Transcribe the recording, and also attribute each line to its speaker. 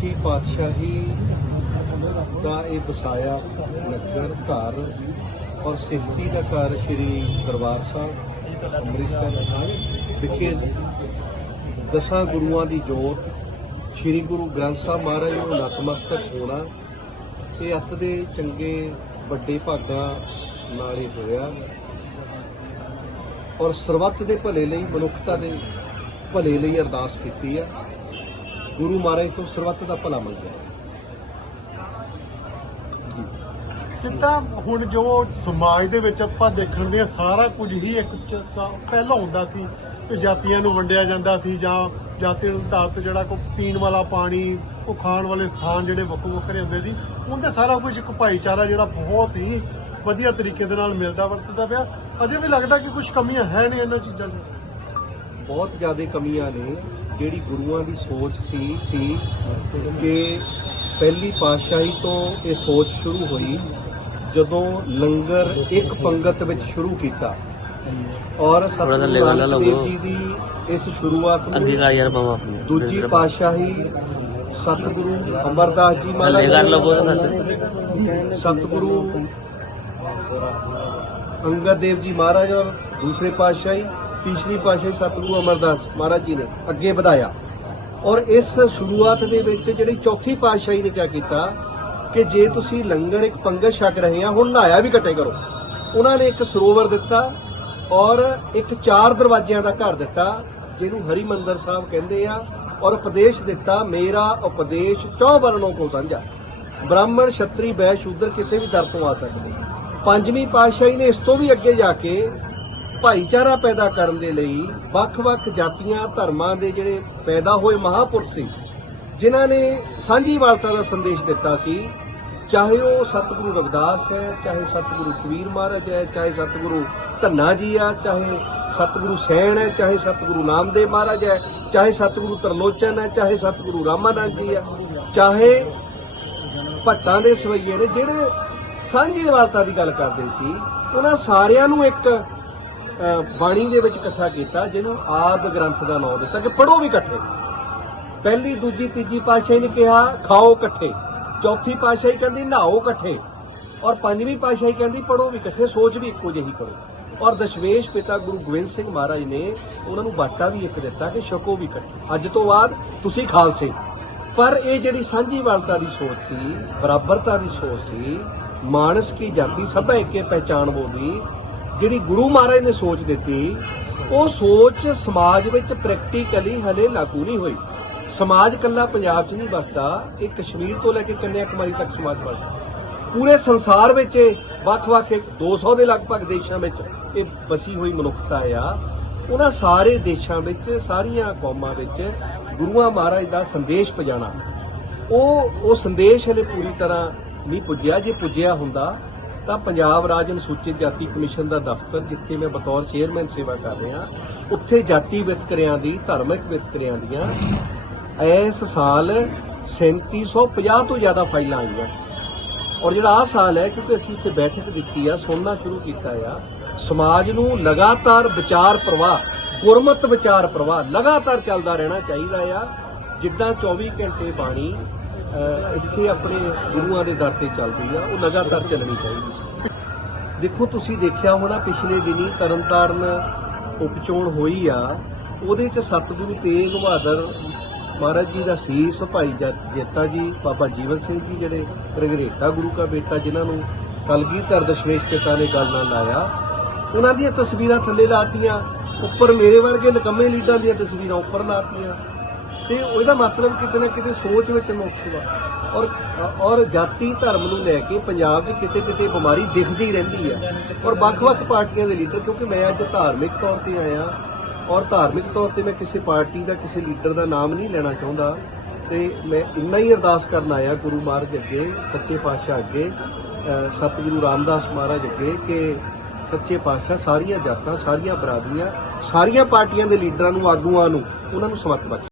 Speaker 1: ਚੌਥੀ ਪਾਤਸ਼ਾਹੀ ਦਾ ਇਹ ਵਸਾਇਆ ਨਗਰ, ਘਰ ਔਰ ਸਿਫਤੀ ਦਾ ਘਰ ਸ੍ਰੀ ਦਰਬਾਰ ਸਾਹਿਬ, ਅੰਮ੍ਰਿਤਸਰ ਵਿਖੇ ਦਸਾਂ ਗੁਰੂਆਂ ਦੀ ਜੋਤ ਸ੍ਰੀ ਗੁਰੂ ਗ੍ਰੰਥ ਸਾਹਿਬ ਮਹਾਰਾਜ ਨੂੰ ਨਤਮਸਤਕ ਹੋਣਾ, ਇਹ ਅੱਤ ਦੇ ਚੰਗੇ ਵੱਡੇ ਭਾਗਾਂ ਨਾਲ ਹੀ ਹੋਇਆ ਔਰ ਸਰਬੱਤ ਦੇ ਭਲੇ ਲਈ, ਮਨੁੱਖਤਾ ਦੇ ਭਲੇ ਲਈ ਅਰਦਾਸ ਕੀਤੀ ਹੈ। ਗੁਰੂ ਮਹਾਰਾਜ ਤੋਂ ਸਰਬੱਤ ਦਾ ਭਲਾ ਮੰਗਿਆ।
Speaker 2: ਜਿੱਦਾਂ ਹੁਣ ਜੋ ਸਮਾਜ ਦੇ ਵਿੱਚ ਆਪਾਂ ਦੇਖਣ ਦੇ ਸਾਰਾ ਕੁਝ ਹੀ ਇੱਕ ਪਹਿਲਾਂ ਹੁੰਦਾ ਸੀ ਕਿ ਜਾਤੀਆਂ ਨੂੰ ਵੰਡਿਆ ਜਾਂਦਾ ਸੀ ਜਾਂ ਜਾਤੀਆਂ ਦੇ ਆਧਾਰ ਜਿਹੜਾ ਕੋ ਪੀਣ ਵਾਲਾ ਪਾਣੀ, ਉਹ ਖਾਣ ਵਾਲੇ ਸਥਾਨ ਜਿਹੜੇ ਵੱਖੋ ਵੱਖਰੇ ਹੁੰਦੇ ਸੀ, ਉਹਦੇ ਸਾਰਾ ਕੁਝ ਇੱਕ ਭਾਈਚਾਰਾ ਜਿਹੜਾ ਬਹੁਤ ਹੀ ਵਧੀਆ ਤਰੀਕੇ ਦੇ ਨਾਲ ਮਿਲਦਾ, ਵਰਤਦਾ ਪਿਆ। ਅਜੇ ਵੀ ਲੱਗਦਾ ਕਿ ਕੁਝ ਕਮੀਆਂ ਹੈ ਨਹੀਂ ਇਹਨਾਂ ਚੀਜ਼ਾਂ ਦੀਆਂ
Speaker 1: ਬਹੁਤ ਜ਼ਿਆਦਾ ਕਮੀਆਂ ਨੇ ਜਿਹੜੀ ਗੁਰੂਆਂ ਦੀ ਸੋਚ ਸੀ ਸੀ ਕਿ ਪਹਿਲੀ ਪਾਤਸ਼ਾਹੀ ਤੋਂ ਇਹ ਸੋਚ ਸ਼ੁਰੂ ਹੋਈ ਜਦੋਂ ਲੰਗਰ ਇੱਕ ਪੰਗਤ ਵਿੱਚ ਸ਼ੁਰੂ ਕੀਤਾ। ਔਰ ਸਤਿਗੁਰੂ ਨਾਨਕ ਦੇਵ। ਜੀ ਦੀ ਇਸ ਸ਼ੁਰੂਆਤ ਨੂੰ ਦੂਜੀ ਪਾਤਸ਼ਾਹੀ ਸਤਿਗੁਰੂ ਅਮਰਦਾਸ ਜੀ ਮਹਾਰਾਜ ਸਤਿਗੁਰੂ ਅੰਗਦ ਦੇਵ ਜੀ ਮਹਾਰਾਜ ਔਰ ਦੂਸਰੇ ਪਾਤਸ਼ਾਹੀ ਤੀਸਰੀ ਪਾਤਸ਼ਾਹੀ ਸਤਿਗੁਰੂ ਅਮਰਦਾਸ ਮਹਾਰਾਜ ਜੀ ਨੇ ਅੱਗੇ ਵਧਾਇਆ। ਔਰ ਇਸ ਸ਼ੁਰੂਆਤ ਦੇ ਵਿੱਚ ਜਿਹੜੀ ਚੌਥੀ ਪਾਤਸ਼ਾਹੀ ਨੇ ਕਿਆ ਕੀਤਾ ਕਿ ਜੇ ਤੁਸੀਂ ਲੰਗਰ ਇੱਕ ਪੰਗਤ ਛਕ ਰਹੇ ਆ, ਹੁਣ ਨਹਾਇਆ ਵੀ ਇਕੱਠੇ ਕਰੋ। ਉਹਨਾਂ ਨੇ ਇੱਕ ਸਰੋਵਰ ਦਿੱਤਾ ਔਰ ਇੱਕ ਚਾਰ ਦਰਵਾਜ਼ਿਆਂ ਦਾ ਘਰ ਦਿੱਤਾ, ਜਿਹਨੂੰ ਹਰਿਮੰਦਰ ਸਾਹਿਬ ਕਹਿੰਦੇ ਆ ਔਰ ਉਪਦੇਸ਼ ਦਿੱਤਾ, ਮੇਰਾ ਉਪਦੇਸ਼ ਚੌ ਵਰਣੋਂ ਕੋ ਸਾਂਝਾ। ਬ੍ਰਾਹਮਣ, ਛਤਰੀ ਬੈ ਸ਼ੂਦਰ ਕਿਸੇ ਵੀ ਦਰ ਤੋਂ ਆ ਸਕਦੇ। ਪੰਜਵੀਂ ਪਾਤਸ਼ਾਹੀ ਨੇ ਇਸ ਤੋਂ ਵੀ ਅੱਗੇ ਜਾ ਕੇ ਭਾਈਚਾਰਾ ਪੈਦਾ ਕਰਨ ਦੇ ਲਈ ਵੱਖ-ਵੱਖ ਜਾਤੀਆਂ, ਧਰਮਾਂ ਦੇ ਜਿਹੜੇ ਪੈਦਾ ਹੋਏ ਮਹਾਪੁਰਖ ਸੀ, ਜਿਨ੍ਹਾਂ ਨੇ ਸਾਂਝੀ ਵਾਲਤਾ ਦਾ ਸੰਦੇਸ਼ ਦਿੱਤਾ ਸੀ, ਚਾਹੇ ਉਹ ਸਤਿਗੁਰੂ ਰਵਿਦਾਸ ਹੈ, ਚਾਹੇ ਸਤਿਗੁਰੂ ਕਬੀਰ ਮਹਾਰਾਜ ਹੈ, ਚਾਹੇ ਸਤਿਗੁਰੂ ਧੰਨਾ ਜੀ ਆ, ਚਾਹੇ ਸਤਿਗੁਰੂ ਸੈਣ ਹੈ, ਚਾਹੇ ਸਤਿਗੁਰੂ ਨਾਮਦੇਵ ਮਹਾਰਾਜ ਹੈ, ਚਾਹੇ ਸਤਿਗੁਰੂ ਤਰਲੋਚਨ ਹੈ, ਚਾਹੇ ਸਤਿਗੁਰੂ ਰਾਮਾਨੰਦ ਜੀ ਆ, ਚਾਹੇ ਭੱਟਾਂ ਦੇ ਸਵਈਏ ਨੇ, ਜਿਹੜੇ ਸਾਂਝੀ ਵਾਲਤਾ ਦੀ ਗੱਲ ਕਰਦੇ ਸੀ, ਉਹਨਾਂ ਸਾਰਿਆਂ ਨੂੰ ਇੱਕ ਬਾਣੀ ਦੇ ਵਿੱਚ ਇਕੱਠਾ ਕੀਤਾ, ਜਿਹਨੂੰ ਆਦ ਗ੍ਰੰਥ ਦਾ ਨਾਮ ਦਿੱਤਾ ਕਿ ਪੜੋ ਵੀ ਇਕੱਠੇ। ਪਹਿਲੀ, ਦੂਜੀ, ਤੀਜੀ ਪਾਤਸ਼ਾਹੀ ਨੇ ਕਿਹਾ, ਖਾਓ ਇਕੱਠੇ। ਚੌਥੀ ਪਾਤਸ਼ਾਹੀ ਕਹਿੰਦੀ, ਨਹਾਓ ਇਕੱਠੇ। ਔਰ ਪੰਜਵੀਂ ਪਾਤਸ਼ਾਹੀ ਕਹਿੰਦੀ ਪੜੋ ਵੀ ਇਕੱਠੇ, ਸੋਚ ਵੀ ਇੱਕੋ ਜਿਹੀ ਕਰੋ। ਔਰ ਦਸ਼ਵੇਸ਼ ਪਿਤਾ ਗੁਰੂ ਗੋਬਿੰਦ ਸਿੰਘ ਮਹਾਰਾਜ ਨੇ ਉਹਨਾਂ ਨੂੰ ਬਾਟਾ ਵੀ ਇੱਕ ਦਿੱਤਾ ਕਿ ਛਕੋ ਵੀ ਇਕੱਠੇ। ਅੱਜ ਤੋਂ ਬਾਅਦ ਤੁਸੀਂ ਖਾਲਸੇ। ਪਰ ਇਹ ਜਿਹੜੀ ਸਾਂਝੀ ਵਾਲਤਾ ਦੀ ਸੋਚ ਸੀ, ਬਰਾਬਰਤਾ ਦੀ ਸੋਚ ਸੀ, ਮਾਨਸ ਕੀ ਜਾਤੀ ਸਭਾ ਏਕੇ ਪਹਿਚਾਨ ਬੋਲੀ ਜਿਹੜੀ ਗੁਰੂ ਮਹਾਰਾਜ ਨੇ ਸੋਚ ਦਿੱਤੀ, ਉਹ ਸੋਚ ਸਮਾਜ ਵਿੱਚ ਪ੍ਰੈਕਟੀਕਲੀ ਹਲੇ ਲਾਗੂ ਨਹੀਂ ਹੋਈ। ਸਮਾਜ ਕੱਲਾ ਪੰਜਾਬ 'ਚ ਨਹੀਂ ਬਸਦਾ ਇਹ ਕਸ਼ਮੀਰ ਤੋਂ ਲੈ ਕੇ ਕੰਨਿਆ ਕੁਮਾਰੀ ਤੱਕ ਸਮਾਜ ਬਣਦਾ ਪੂਰੇ ਸੰਸਾਰ ਵਿੱਚ ਇਹ ਵੱਖ-ਵੱਖ ਇੱਕ 200 ਦੇ ਲਗਭਗ ਦੇਸ਼ਾਂ ਵਿੱਚ ਇਹ ਵਸੀ ਹੋਈ ਮਨੁੱਖਤਾ ਆ। ਉਹਨਾਂ ਸਾਰੇ ਦੇਸ਼ਾਂ ਵਿੱਚ, ਸਾਰੀਆਂ ਕੌਮਾਂ ਵਿੱਚ ਗੁਰੂਆਂ ਮਹਾਰਾਜ ਦਾ ਸੰਦੇਸ਼ ਪਜਾਣਾ। ਉਹ ਉਹ ਸੰਦੇਸ਼ ਹਲੇ ਪੂਰੀ ਤਰ੍ਹਾਂ ਨਹੀਂ ਪੁੱਜਿਆ। ਜੇ ਪੁੱਜਿਆ ਹੁੰਦਾ ਤਾਂ ਪੰਜਾਬ ਰਾਜ ਅਨੁਸੂਚਿਤ ਜਾਤੀ ਕਮਿਸ਼ਨ ਦਾ ਦਫ਼ਤਰ, ਜਿੱਥੇ ਮੈਂ ਬਤੌਰ ਚੇਅਰਮੈਨ ਸੇਵਾ ਕਰ ਰਿਹਾ, ਉੱਥੇ ਜਾਤੀ ਵਿਤਕਰਿਆਂ ਦੀ, ਧਾਰਮਿਕ ਵਿਤਕਰਿਆਂ ਦੀਆਂ ਇਸ ਸਾਲ 3750 ਤੋਂ ਜ਼ਿਆਦਾ ਫਾਈਲਾਂ ਆਈਆਂ। ਔਰ ਜਿਹੜਾ ਆਹ ਸਾਲ ਹੈ, ਕਿਉਂਕਿ ਅਸੀਂ ਇੱਥੇ ਬੈਠਕ ਦਿੱਤੀ ਆ, ਸੁਣਨਾ ਸ਼ੁਰੂ ਕੀਤਾ ਆ, ਸਮਾਜ ਨੂੰ ਲਗਾਤਾਰ ਵਿਚਾਰ ਪ੍ਰਵਾਹ, ਗੁਰਮਤ ਵਿਚਾਰ ਪ੍ਰਵਾਹ ਲਗਾਤਾਰ ਚੱਲਦਾ ਰਹਿਣਾ ਚਾਹੀਦਾ ਆ। ਜਿੱਦਾਂ 24 ਘੰਟੇ ਬਾਣੀ ਇੱਥੇ ਆਪਣੇ ਗੁਰੂਆਂ ਦੇ ਦਰ ਤੇ ਚੱਲਦੀ ਆ, ਉਹ ਲਗਾਤਾਰ ਚੱਲਣੀ ਚਾਹੀਦੀ ਸੀ। ਦੇਖੋ, ਤੁਸੀਂ ਦੇਖਿਆ ਹੋਣਾ ਪਿਛਲੇ ਦਿਨੀ ਤਰਨਤਾਰਨ ਉਪਚੋਣ ਹੋਈ ਆ, ਉਹਦੇ ਚ ਸਤਿਗੁਰੂ ਤੇਗ ਬਹਾਦਰ ਮਹਾਰਾਜ ਜੀ ਦਾ ਸੀਸ, ਭਾਈ ਜੇਤਾ ਜੀ, ਬਾਬਾ ਜੀਵਨ ਸਿੰਘ ਜੀ ਜਿਹੜੇ ਰਗਰੇਟਾ ਗੁਰੂ ਕਾ ਬੇਟਾ, ਜਿਨ੍ਹਾਂ ਨੂੰ ਕਲਗੀਧਰ ਦਸ਼ਮੇਸ਼ ਪਿਤਾ ਨੇ ਗੱਲ ਨਾਲ ਲਾਇਆ, ਉਹਨਾਂ ਦੀਆਂ ਤਸਵੀਰਾਂ ਥੱਲੇ ਲਾਤੀਆਂ, ਉੱਪਰ ਮੇਰੇ ਵਰਗੇ ਨਕੰਮੇ ਲੀਡਰਾਂ ਦੀਆਂ ਤਸਵੀਰਾਂ ਉੱਪਰ ਲਾਤੀਆਂ। ਤੇ ਉਹਦਾ ਮਤਲਬ ਕਿਤੇ ਨਾ ਕਿਤੇ ਸੋਚ ਵਿੱਚ ਨੁਕਸ ਔਰ ਔਰ ਜਾਤੀ ਧਰਮ ਨੂੰ ਲੈ ਕੇ ਪੰਜਾਬ 'ਚ ਕਿਤੇ ਕਿਤੇ ਬਿਮਾਰੀ ਦਿਖਦੀ ਰਹਿੰਦੀ ਹੈ ਔਰ ਵੱਖ-ਵੱਖ ਪਾਰਟੀਆਂ ਦੇ ਲੀਡਰ ਕਿਉਂਕਿ ਮੈਂ ਅੱਜ ਧਾਰਮਿਕ ਤੌਰ ਤੇ ਆਇਆ। ਔਰ ਧਾਰਮਿਕ ਤੌਰ ਤੇ ਮੈਂ ਕਿਸੇ ਪਾਰਟੀ ਦਾ, ਕਿਸੇ ਲੀਡਰ ਦਾ ਨਾਮ ਨਹੀਂ ਲੈਣਾ ਚਾਹੁੰਦਾ। ਤੇ ਮੈਂ ਇੰਨਾ ਹੀ ਅਰਦਾਸ ਕਰਨ ਆਇਆ ਗੁਰੂ ਮਹਾਰਾਜ ਅੱਗੇ, ਸੱਚੇ ਪਾਤਸ਼ਾਹ ਅੱਗੇ ਸਤਿਗੁਰੂ ਰਾਮਦਾਸ ਮਹਾਰਾਜ ਅੱਗੇ ਕਿ ਸੱਚੇ ਪਾਤਸ਼ਾਹ ਸਾਰੀਆਂ ਜਾਤਾਂ, ਸਾਰੀਆਂ ਬਰਾਦਰੀਆਂ, ਸਾਰੀਆਂ ਪਾਰਟੀਆਂ ਦੇ ਲੀਡਰਾਂ ਨੂੰ, ਆਗੂਆਂ ਨੂੰ, ਉਹਨਾਂ ਨੂੰ ਸਮਤ ਬਖਸ਼